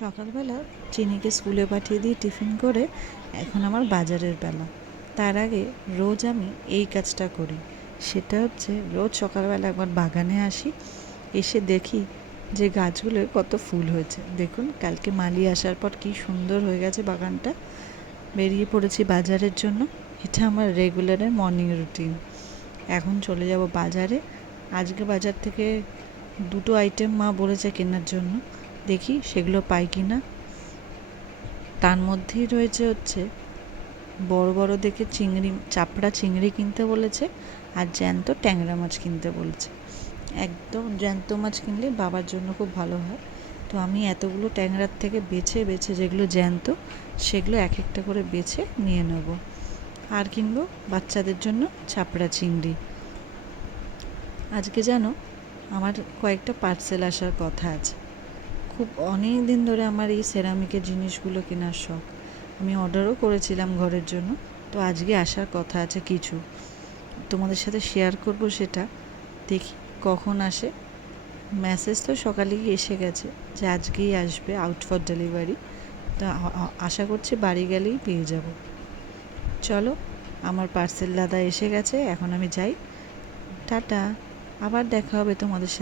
সকালবেলা চিনিকে স্কুলে পাঠিয়ে দিয়ে টিফিন করে এখন আমার বাজারের বেলা। তার আগে রোজ আমি এই কাজটা করি, সেটা হচ্ছে রোজ সকালবেলা একবার বাগানে আসি, এসে দেখি যে গাছগুলোয় কত ফুল হয়েছে। দেখুন কালকে মালি আসার পর কি সুন্দর হয়ে গেছে বাগানটা। বেরিয়ে পড়েছি বাজারের জন্য, এটা আমার রেগুলারের মর্নিং রুটিন। এখন চলে যাব বাজারে। আজকে বাজার থেকে দুটো আইটেম মা বলেছে কেনার জন্য, দেখি সেগুলো পাই কি না। তার মধ্যেই রয়েছে হচ্ছে বড় বড় দেখে চিংড়ি, চাপড়া চিংড়ি কিনতে বলেছে, আর জ্যান্ত ট্যাংরা মাছ কিনতে বলেছে। একদম জ্যান্ত মাছ কিনলে বাবার জন্য খুব ভালো হয়। তো আমি এতগুলো ট্যাংরার থেকে বেছে বেছে যেগুলো জ্যান্ত সেগুলো এক একটা করে বেছে নিয়ে নেব। আর কিনবো বাচ্চাদের জন্য চাপড়া চিংড়ি। আজকে যেন আমার কয়েকটা পার্সেল আসার কথা আছে। খুব অনেক দিন ধরে আমার এই সেরামিকের জিনিসগুলো কেনার শখ। আমি অর্ডারও করেছিলাম ঘরের জন্য, তো আজকে আসার কথা আছে কিছু, তোমাদের সাথে শেয়ার করব সেটা। দেখি কখন আসে। মেসেজ তো সকালেই এসে গেছে যে আজকেই আসবে, আউট ফর ডেলিভারি। তো আশা করছি বাড়ি গেলেই পেয়ে যাব। চলো, আমার পার্সেল দাদা এসে গেছে, এখন আমি যাই। টাটা, আবার দেখা হবে তোমাদের সাথে।